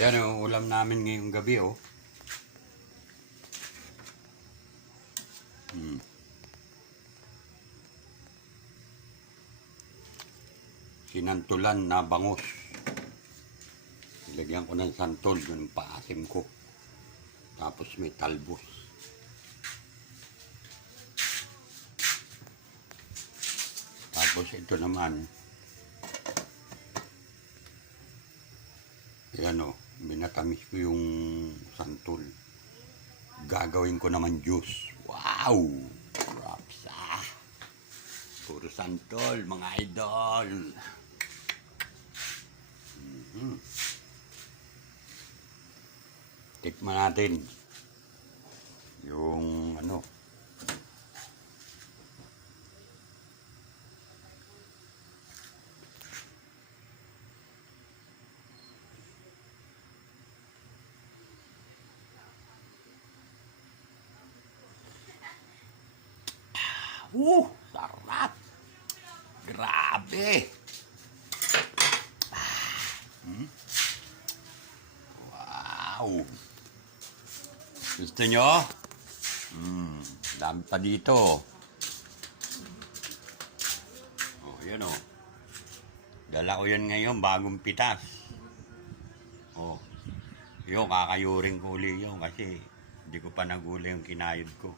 Yan ang ulam namin ngayong gabi, oh. Sinantulan na bangus. Ilagyan ko ng santol, yung paasim ko. Tapos may talbos. Tapos ito naman, yan o, binatamis ko yung santol. Gagawin ko naman juice. Wow! Props ah! Puro santol, mga idol. Tikman natin yung ano. Sarap! Grabe! Wow! Gusto nyo? Dami pa dito. Oh, yan oh. Dala ko yan ngayon, bagong pitas. Oh, yun, kakayuring ko uli yun kasi hindi ko pa naguli yung kinayod ko.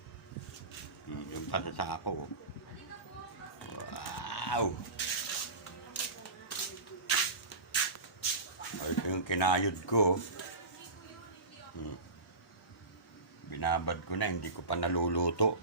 Yung pasasako. Wow! Ito yung kinayod ko. Binabad ko na, hindi ko pa naluluto.